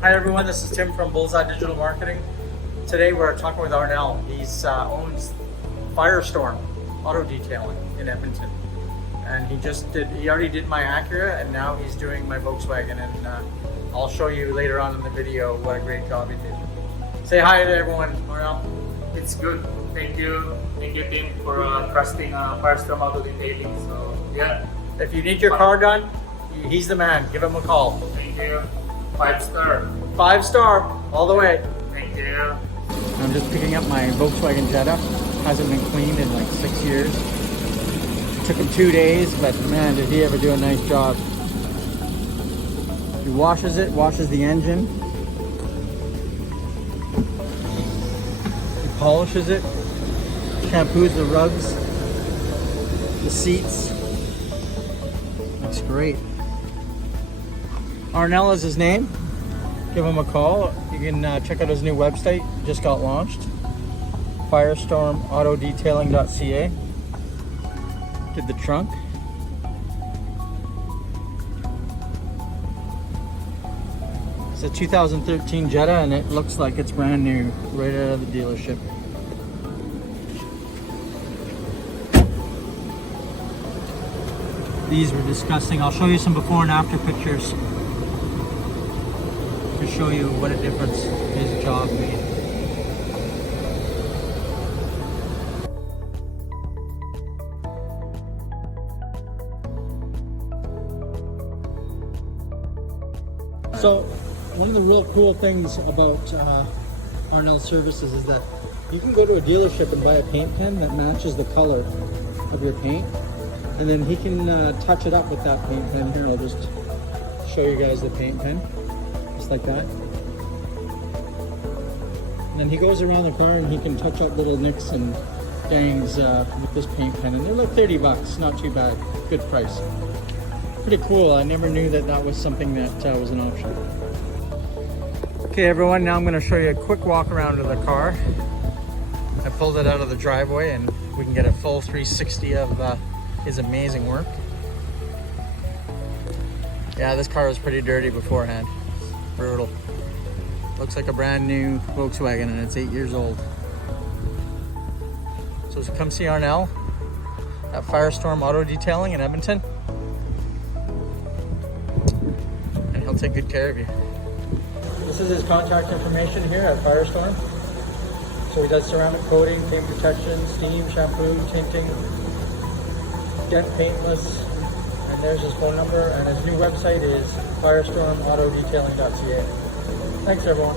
Hi everyone, this is Tim from Bullseye Digital Marketing. Today we're talking with Arnell. He owns Firestorm Auto Detailing in Edmonton. And he already did my Acura and now he's doing my Volkswagen, and I'll show you later on in the video what a great job he did. Say hi to everyone, Arnell. It's good. Thank you, Tim, for trusting Firestorm Auto Detailing. So yeah. If you need your car done, he's the man. Give him a call. Thank you. 5-star. 5-star, all the way. Thank you. I'm just picking up my Volkswagen Jetta. Hasn't been cleaned in like 6 years. It took him 2 days, but man, did he ever do a nice job. He washes it, washes the engine. He polishes it, shampoos the rugs, the seats. Looks great. Arnell is his name. Give him a call. You can check out his new website, just got launched. Firestormautodetailing.ca. Did the trunk. It's a 2013 Jetta and it looks like it's brand new, right out of the dealership. These were disgusting. I'll show you some before and after pictures to show you what a difference his job made. So one of the real cool things about Arnell services is that you can go to a dealership and buy a paint pen that matches the color of your paint, and then he can touch it up with that paint pen. Here, I'll just show you guys the paint pen, just like that. And then he goes around the car and he can touch up little nicks and dangs with this paint pen, and they're like 30 bucks, not too bad, good price. Pretty cool. I never knew that that was something that was an option. Okay everyone, now I'm going to show you a quick walk around of the car. I pulled it out of the driveway and we can get a full 360 of his amazing work. Yeah, this car was pretty dirty beforehand. Brutal. Looks like a brand new Volkswagen and it's 8 years old. So come see Arnell at Firestorm Auto Detailing in Edmonton. And he'll take good care of you. This is his contact information here at Firestorm. So he does ceramic coating, paint protection, steam, shampoo, tinting, dent paintless, and there's his phone number, and his new website is firestormautodetailing.ca. Thanks everyone.